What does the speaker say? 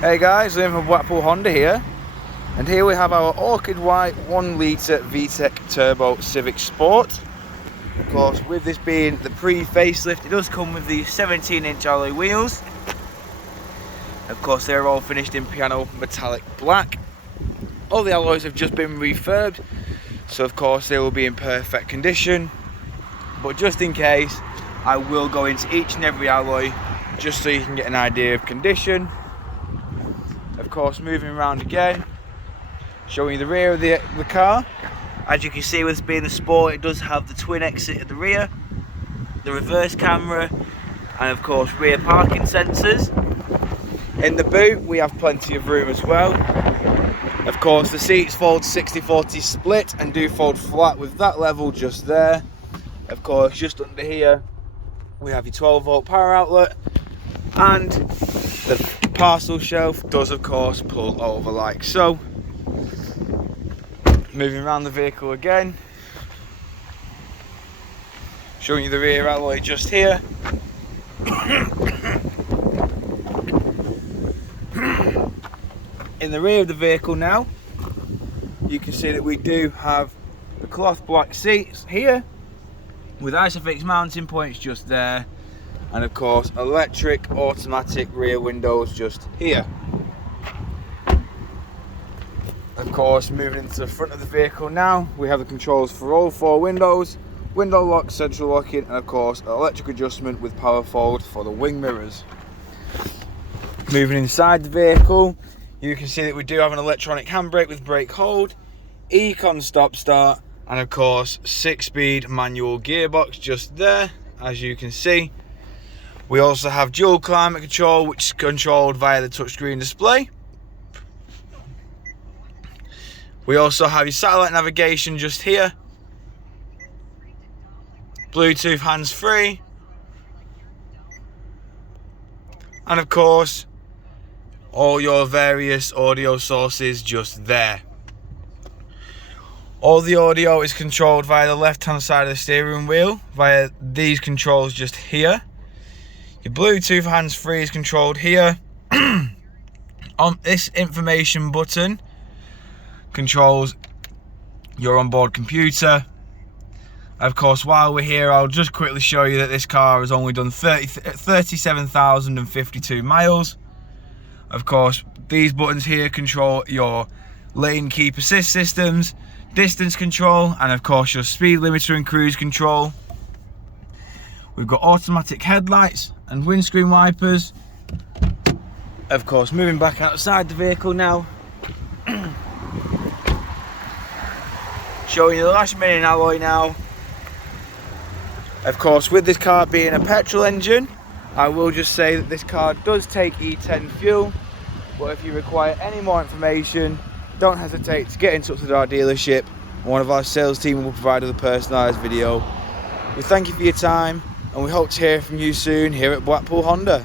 Hey guys, Lytham from Blackpool Honda here, and here we have our orchid white 1 litre VTEC turbo Civic Sport. Of course, with this being the pre-facelift, it does come with the 17-inch alloy wheels. Of course, they're all finished in piano metallic black. All the alloys have just been refurbed, so of course they will be in perfect condition. But just in case, I will go into each and every alloy just so you can get an idea of condition. Of course, moving around again, showing you the rear of the car. As you can see, with this being the Sport, it does have the twin exit at the rear, the reverse camera, and of course rear parking sensors. In the boot we have plenty of room as well. Of course, the seats fold 60/40 split and do fold flat with that level just there. Of course, just under here we have your 12-volt power outlet, and the parcel shelf does of course pull over like so. Moving around the vehicle again, showing you the rear alloy just here. In the rear of the vehicle now, you can see that we do have the cloth black seats here with Isofix mounting points just there, and of course electric automatic rear windows just here. Of course, moving into the front of the vehicle now, we have the controls for all 4 windows, window lock, central locking, and of course electric adjustment with power fold for the wing mirrors. Moving inside the vehicle, you can see that we do have an electronic handbrake with brake hold, Econ stop start, and of course 6-speed manual gearbox just there, as you can see. We also have dual climate control, which is controlled via the touchscreen display. We also have your satellite navigation just here, Bluetooth hands-free, and of course all your various audio sources just there. All the audio is controlled via the left hand side of the steering wheel via these controls just here. Your Bluetooth hands-free is controlled here. On this information button controls your onboard computer. Of course, while we're here, I'll just quickly show you that this car has only done 37,052 miles. Of course, these buttons here control your lane keep assist systems, distance control, and of course your speed limiter and cruise control. We've got automatic headlights and windscreen wipers. Of course, moving back outside the vehicle now, showing you the lash mini alloy now. Of course, with this car being a petrol engine, I will just say that this car does take E10 fuel, but if you require any more information, don't hesitate to get in touch with our dealership. One of our sales team will provide with a personalised video. We thank you for your time, and we hope to hear from you soon here at Blackpool Honda.